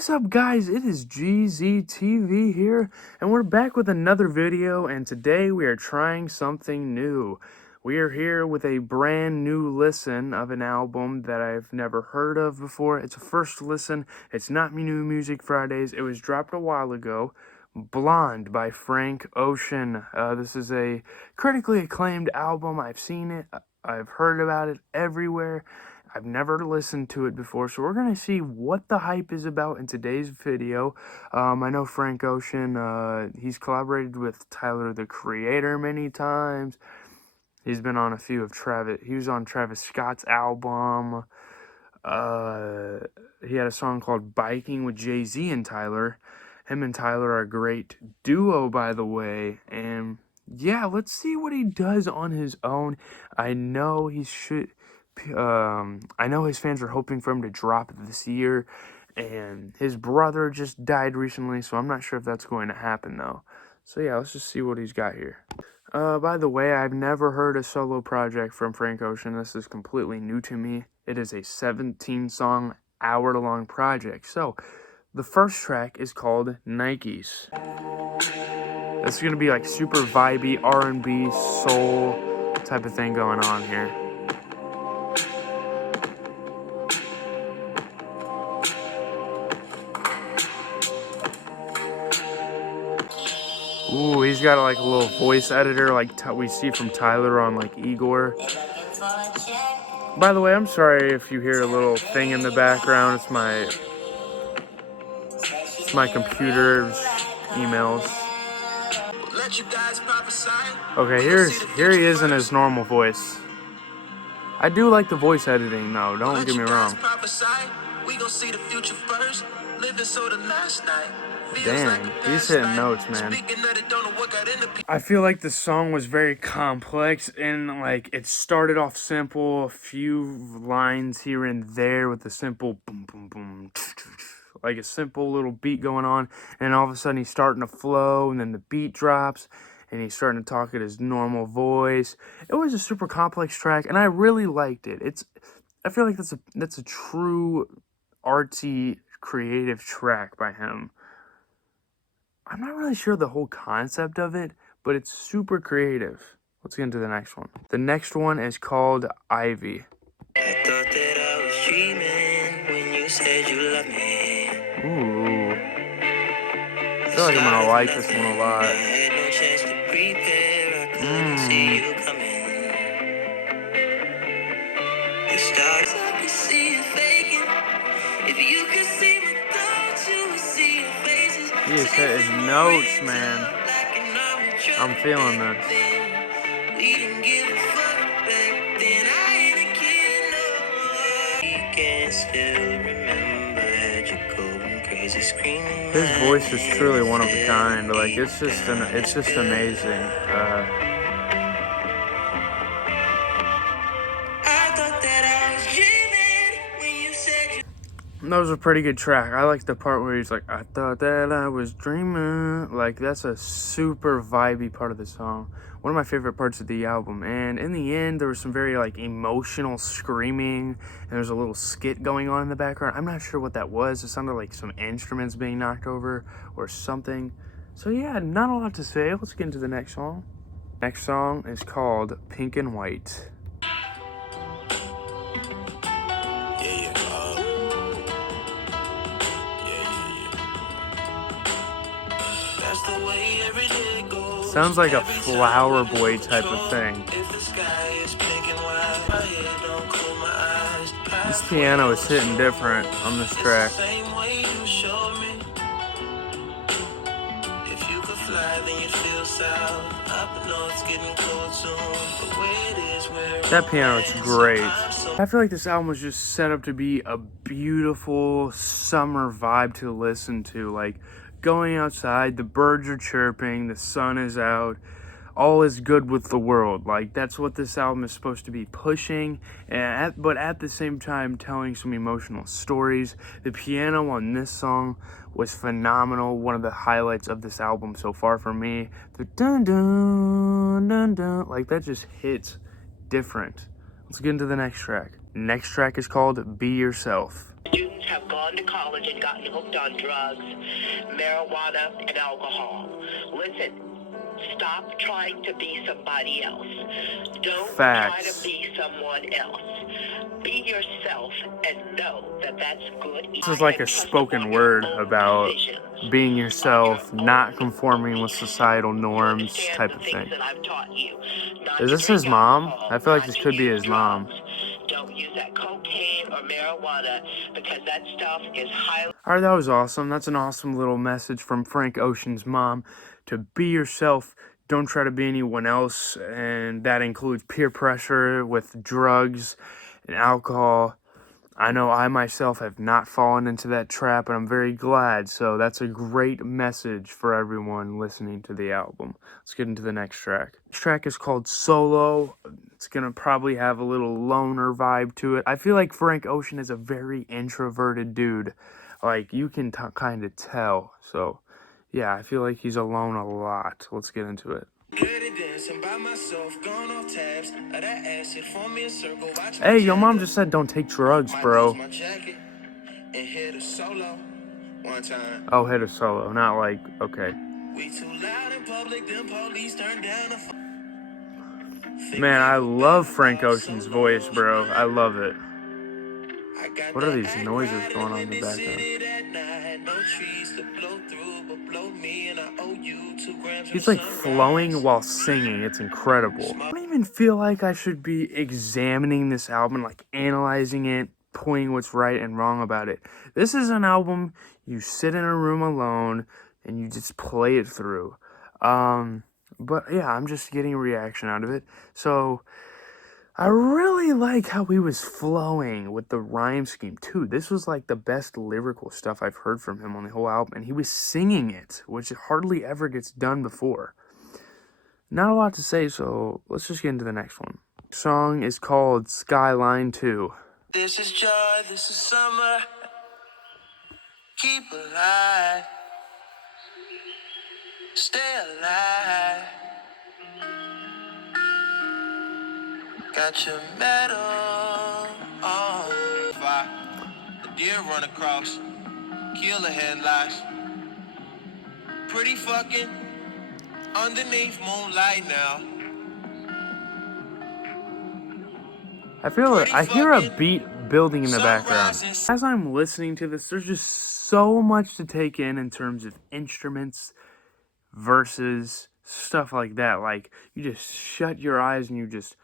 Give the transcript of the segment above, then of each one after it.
is up, guys? It is GZTV here, and we're back with another video, and today we are trying something new. We are here with a brand new listen of an album that I've never heard of before. It's a first listen. It's not New Music Fridays. It was dropped a while ago. Blond by Frank Ocean. This is a critically acclaimed album. I've seen it. I've heard about it everywhere. I've never listened to it before, so we're going to see what the hype is about in today's video. I know Frank Ocean, he's collaborated with Tyler, the Creator, many times. He's been on a few of he was on Travis Scott's album. He had a song called Biking with Jay-Z and Tyler. Him and Tyler are a great duo, by the way, and yeah, let's see what he does on his own. I know he should... I know his fans are hoping for him to drop this year, and his brother just died recently, so I'm not sure if that's going to happen, though. So yeah, let's just see what he's got here. By the way, I've never heard a solo project from Frank Ocean. This is completely new to me. It is a 17-song, hour-long project. So, the first track is called Nikes. It's going to be like super vibey, R&B, soul type of thing going on here. Ooh, he's got like a little voice editor like we see from Tyler on like Igor. By the way, I'm sorry if you hear a little thing in the background. It's my computer's emails. Okay, here he is in his normal voice. I do like the voice editing though, don't get me wrong. Damn, he's hitting notes, man. I feel like the song was very complex, and like it started off simple, a few lines here and there with a simple boom boom boom, like a simple little beat going on, and all of a sudden he's starting to flow, and then the beat drops, and he's starting to talk at his normal voice. It was a super complex track, and I really liked it. I feel like that's a true artsy, creative track by him. I'm not really sure the whole concept of it, but it's super creative. Let's get into the next one. The next one is called Ivy. I thought that I was dreaming when you said you loved me. Ooh. I feel like I'm gonna like this one a lot. I had no chance to prepare. I couldn't see you coming. The stars I could see you faking. If you could see my thoughts, you would see your faces. He just hit his notes, man. I'm feeling this. We didn't give a fuck back then. I ain't a kid no more. You can still remember you going crazy screaming. His voice is truly one of a kind. Like it's just amazing. That was a pretty good track. I like the part where he's like, I thought that I was dreaming. Like, that's a super vibey part of the song. One of my favorite parts of the album. And in the end, there was some very, like, emotional screaming. And there's a little skit going on in the background. I'm not sure what that was. It sounded like some instruments being knocked over or something. So, yeah, not a lot to say. Let's get into the next song. Next song is called Pink and White. Sounds like a Flower Boy type of thing. This piano is hitting different on this track. That piano is great. I feel like this album was just set up to be a beautiful summer vibe to listen to. Like, going outside, the birds are chirping, the sun is out, all is good with the world. Like, that's what this album is supposed to be pushing, but at the same time telling some emotional stories. The piano on this song was phenomenal, one of the highlights of this album so far for me. The dun dun dun dun, like that just hits different. Let's get into the next track. Next track is called Be Yourself. have gone to college and gotten hooked on drugs, marijuana, and alcohol. Listen, stop trying to be somebody else. Don't try to be someone else. Be yourself and know that that's good. This is like a spoken word about being yourself, not conforming with societal norms type of thing. Is this his mom? I feel like this could be his mom. Don't use that cocaine or marijuana because that stuff is highly... Alright, that was awesome. That's an awesome little message from Frank Ocean's mom to be yourself. Don't try to be anyone else, and that includes peer pressure with drugs and alcohol. I know I myself have not fallen into that trap, and I'm very glad, so that's a great message for everyone listening to the album. Let's get into the next track. This track is called Solo. It's gonna probably have a little loner vibe to it. I feel like Frank Ocean is a very introverted dude. Like, you can kind of tell, so... yeah, I feel like he's alone a lot. Let's get into it. Hey, your mom just said don't take drugs, bro. Oh, hit a solo, not like, okay. Man, I love Frank Ocean's voice, bro. I love it. What are these noises going on in the background? He's like flowing while singing. It's incredible. I don't even feel like I should be examining this album, like analyzing it, pointing what's right and wrong about it. This is an album you sit in a room alone and you just play it through. But yeah, I'm just getting a reaction out of it. So I really like how he was flowing with the rhyme scheme, too. This was, like, the best lyrical stuff I've heard from him on the whole album. And he was singing it, which hardly ever gets done before. Not a lot to say, so let's just get into the next one. The song is called Skyline 2. This is joy, this is summer. Keep alive. Stay alive. Got your medal on. A deer run across. Killer headlights. Pretty fucking underneath moonlight now. I hear a beat building in the background. As I'm listening to this, there's just so much to take in terms of instruments, verses, stuff like that. Like, you just shut your eyes and you just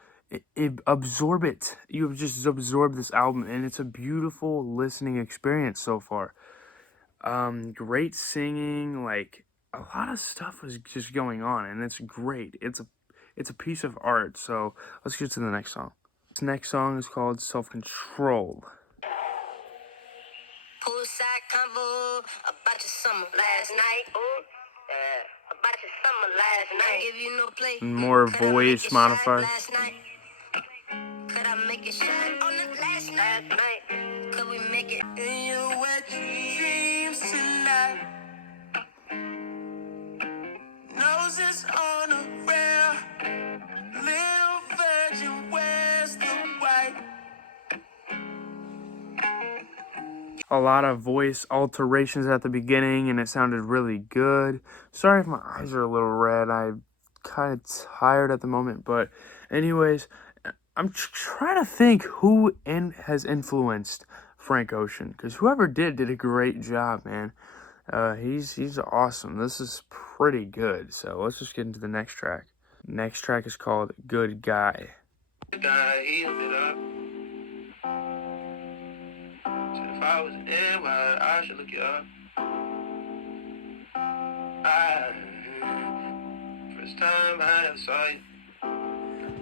absorb it. You just absorb this album, and it's a beautiful listening experience so far. Great singing, like, a lot of stuff was just going on, and it's great. It's a piece of art. So let's get to the next song. This next song is called Self-Control. Poolside convo about your summer last night. Ooh, about your summer last night. Give you no play. More voice modified. Could I make it shine on the last night? Could we make it in your wet dreams tonight? Noses on a rail, little virgin, where's the white? A lot of voice alterations at the beginning, and it sounded really good. Sorry if my eyes are a little red. I'm kind of tired at the moment, but anyways, I'm trying to think who has influenced Frank Ocean, because whoever did a great job, man. He's awesome. This is pretty good. So let's just get into the next track. Next track is called Good Guy. Good guy, healed it up. So if I was an NY, I should look you up. First time I ever saw you.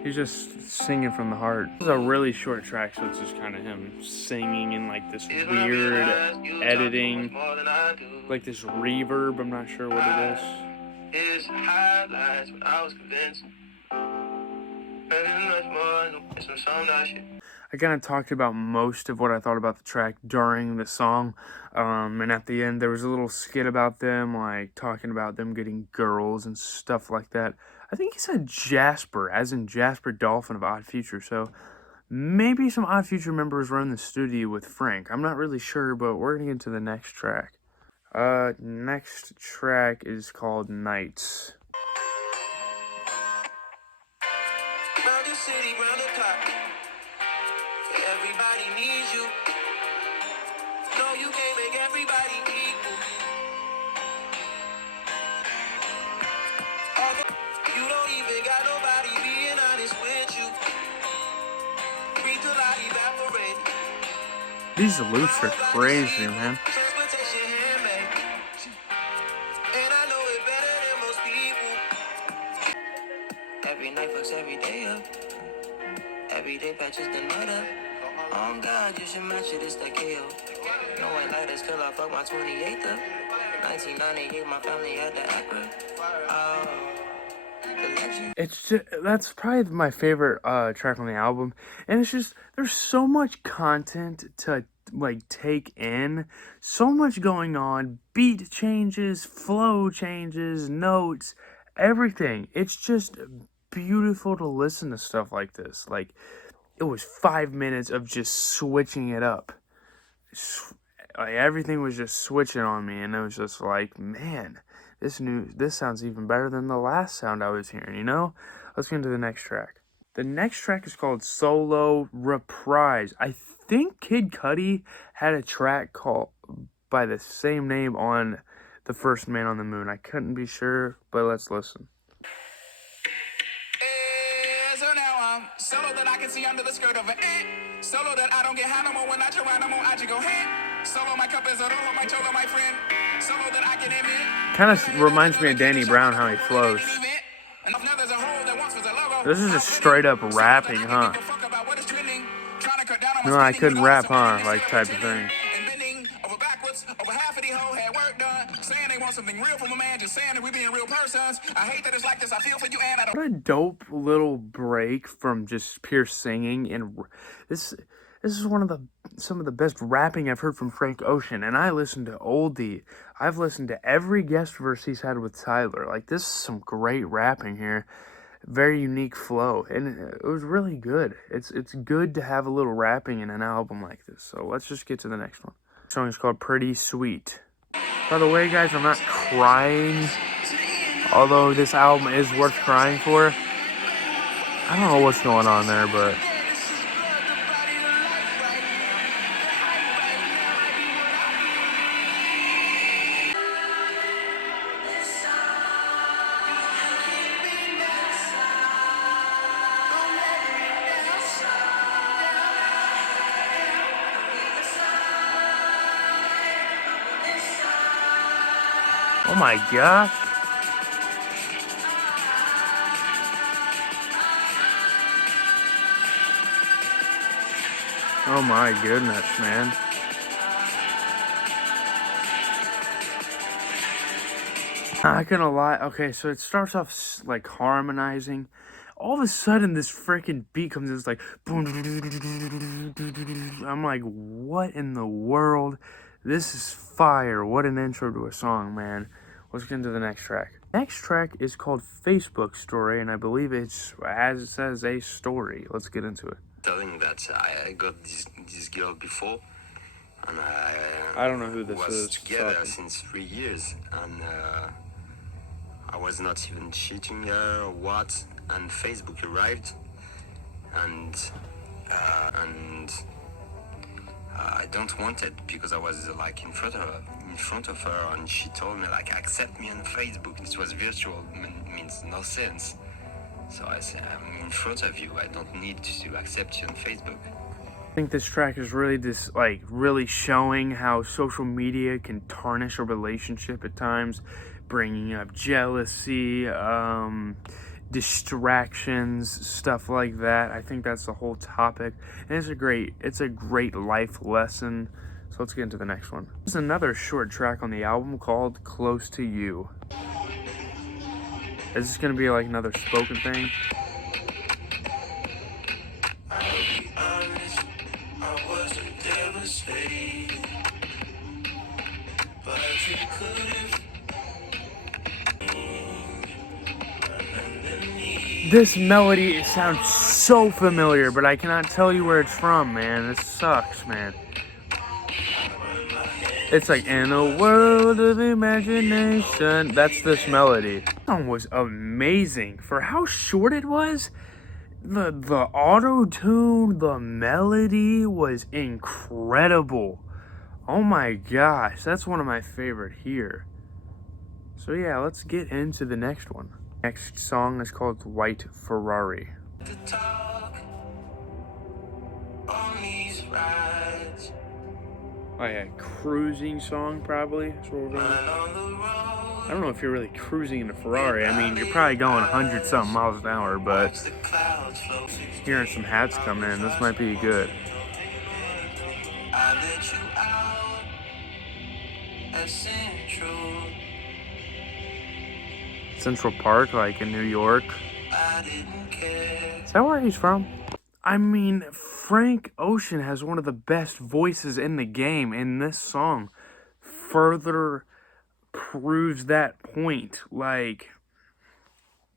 He's just singing from the heart. This is a really short track, so it's just kind of him singing in like this weird editing, like this reverb. I'm not sure what it is. His highlights when I was convinced. I kind of talked about most of what I thought about the track during the song, and at the end there was a little skit about them, like talking about them getting girls and stuff like that. I think he said Jasper, as in Jasper Dolphin of Odd Future, so Maybe some Odd Future members were in the studio with Frank. I'm not really sure, but we're gonna get to the next track. Next track is called Nights. Round the city, round the clock. Everybody needs you. No, you can't make everybody equal. You don't even got nobody being honest with you. Breathe till I evaporate. These loops are crazy, man. Transportation handmade. And I know it better than most people. Every night fucks every day up. Every day patches the night up. Oh God, you should match it, it's that KO. No one like this till I fuck my 28th up. 1998, my family had the Acura. It's just, that's probably my favorite track on the album, and it's just there's so much content to like take in, so much going on, beat changes, flow changes, notes, everything. It's just beautiful to listen to stuff like this. Like it was 5 minutes of just switching it up. Like, everything was just switching on me, and it was just like, man, this sounds even better than the last sound I was hearing, you know? Let's get into the next track. The next track is called Solo Reprise. I think Kid Cudi had a track called by the same name on The First Man on the Moon. I couldn't be sure, but let's listen. So now I'm solo that I can see under the skirt of an ant. Solo that I don't get high no more when I try no more. I just go hand. Solo my cup is a rojo, my cholo, my friend. Solo that I can admit. Kind of reminds me of Danny Brown, how he flows. This is just straight up rapping, huh? No, I couldn't rap, huh? Like type of thing. Over half of the whole had work done. Saying they want something real from a man, just saying that we being real persons. I hate that it's like this, I feel for you and I don't. What a dope little break from just pure singing, and this is some of the best rapping I've heard from Frank Ocean, and I listened to Oldie. I've listened to every guest verse he's had with Tyler. Like, this is some great rapping here. Very unique flow, and it was really good. It's good to have a little rapping in an album like this. So let's just get to the next one. The song is called Pretty Sweet. By the way, guys, I'm not crying, although this album is worth crying for. I don't know what's going on there, but oh my gosh. Oh my goodness, man. Not gonna lie. Okay, so it starts off like harmonizing. All of a sudden, this freaking beat comes in. It's like, boom. I'm like, what in the world? This is fire. What an intro to a song, man. Let's get into the next track. Next track is called Facebook Story, and I believe it's, as it says, a story. Let's get into it. Telling that I got this girl before, and I don't know who this was is. together since 3 years, and I was not even cheating her or what. And Facebook arrived, and I don't want it because I was like in front of her, and she told me like, accept me on Facebook. This was virtual, means no sense. So I said, I'm in front of you. I don't need to accept you on Facebook. I think this track is really really showing how social media can tarnish a relationship at times, bringing up jealousy, distractions, stuff like that. I think that's the whole topic, and it's a great life lesson. So let's get into the next one. This is another short track on the album called Close to You. Is this gonna be like another spoken thing? This melody sounds so familiar, but I cannot tell you where it's from, man. This sucks, man. It's like, in a world of imagination. That's this melody. That song was amazing. For how short it was, the auto-tune, the melody was incredible. Oh my gosh, that's one of my favorite here. So yeah, let's get into the next one. Next song is called White Ferrari. Oh yeah, cruising song probably. That's what we're going. I don't know if you're really cruising in a Ferrari. I mean, you're probably going 100-something miles an hour, but hearing some hats come in, this might be good. Central Park, like in New York. Is that where he's from? I mean, Frank Ocean has one of the best voices in the game, and this song further proves that point. Like,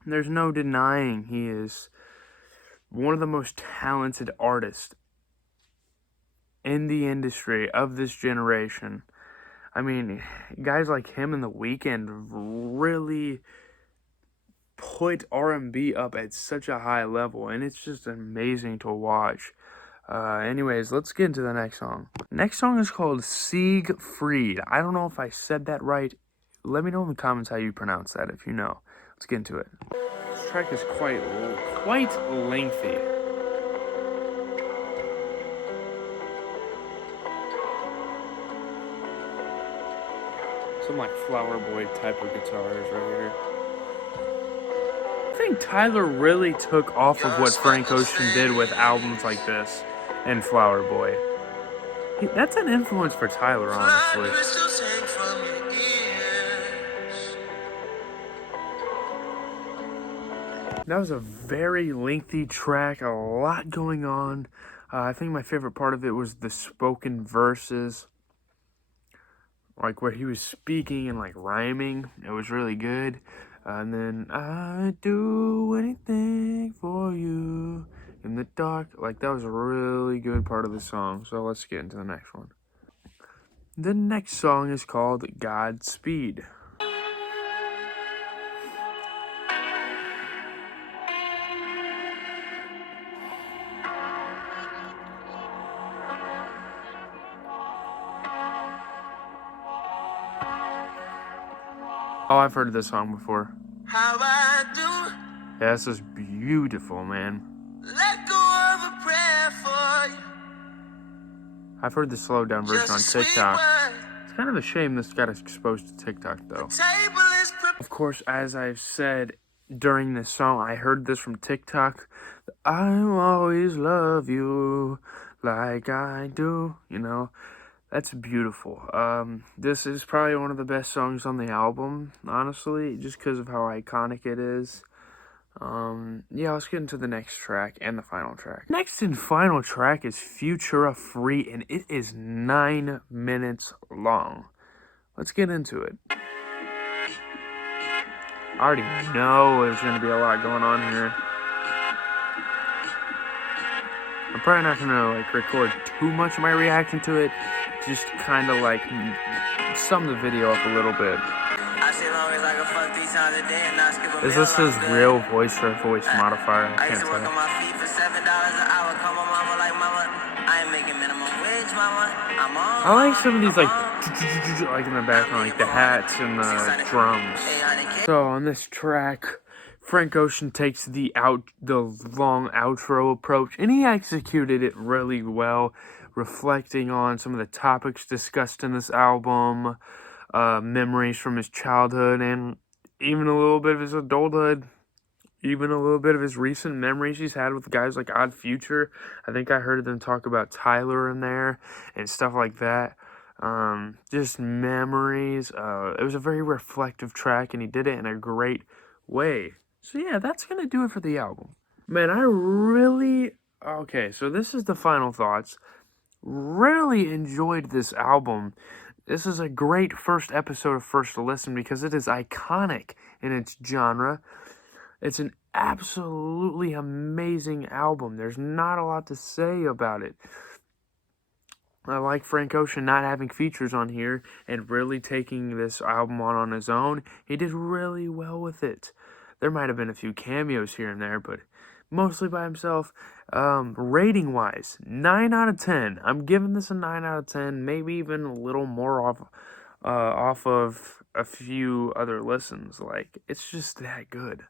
there's no denying he is one of the most talented artists in the industry of this generation. I mean, guys like him and The Weeknd really put R&B up at such a high level, and it's just amazing to watch. Anyways, let's get into the next song. Next song is called Siegfried. I don't know if I said that right. Let me know in the comments how you pronounce that if you know. Let's get into it. This track is quite lengthy. Some like Flower Boy type of guitars right here. I think Tyler really took off of what Frank Ocean did with albums like this and Flower Boy. That's an influence for Tyler, honestly. That was a very lengthy track, a lot going on. I think my favorite part of it was the spoken verses. Like where he was speaking and like rhyming. It was really good. And then, I'd do anything for you in the dark. Like, that was a really good part of the song. So let's get into the next one. The next song is called Godspeed. Oh, I've heard this song before. How I do. Yeah, this is beautiful, man. Let go of a prayer for you. I've heard the slowed down version on TikTok. It's kind of a shame this got exposed to TikTok, though. Of course, as I've said during this song, I heard this from TikTok. I'll always love you like I do, you know. That's beautiful. This is probably one of the best songs on the album, honestly, just because of how iconic it is. Yeah, let's get into the next track and the final track. Next and final track is Futura Free, and it is 9 minutes long. Let's get into it. I already know there's going to be a lot going on here. I'm probably not going to like record too much of my reaction to it. Just kind of like sum the video up a little bit. Is this his real voice or voice modifier? I can't tell. I like some of these like in the background, like the hats and the drums. So on this track, Frank Ocean takes the long outro approach, and he executed it really well, reflecting on some of the topics discussed in this album, memories from his childhood, and even a little bit of his adulthood, even a little bit of his recent memories he's had with guys like Odd Future. I think I heard them talk about Tyler in there and stuff like that. Just memories. It was a very reflective track, and he did it in a great way. So yeah, that's gonna do it for the album. Man, okay, so this is the final thoughts. Really enjoyed this album. This is a great first episode of First to Listen because it is iconic in its genre. It's an absolutely amazing album. There's not a lot to say about it. I like Frank Ocean not having features on here and really taking this album on his own. He did really well with it. There might have been a few cameos here and there, but mostly by himself. Rating wise, 9 out of 10. I'm giving this a 9 out of 10, maybe even a little more off of a few other listens. Like, it's just that good.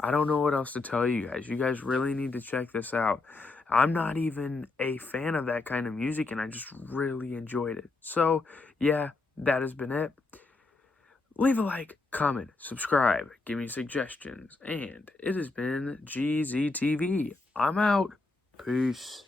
I don't know what else to tell you guys. You guys really need to check this out. I'm not even a fan of that kind of music, and I just really enjoyed it. So, yeah, that has been it. Leave a like, comment, subscribe, give me suggestions, and it has been GZTV. I'm out. Peace.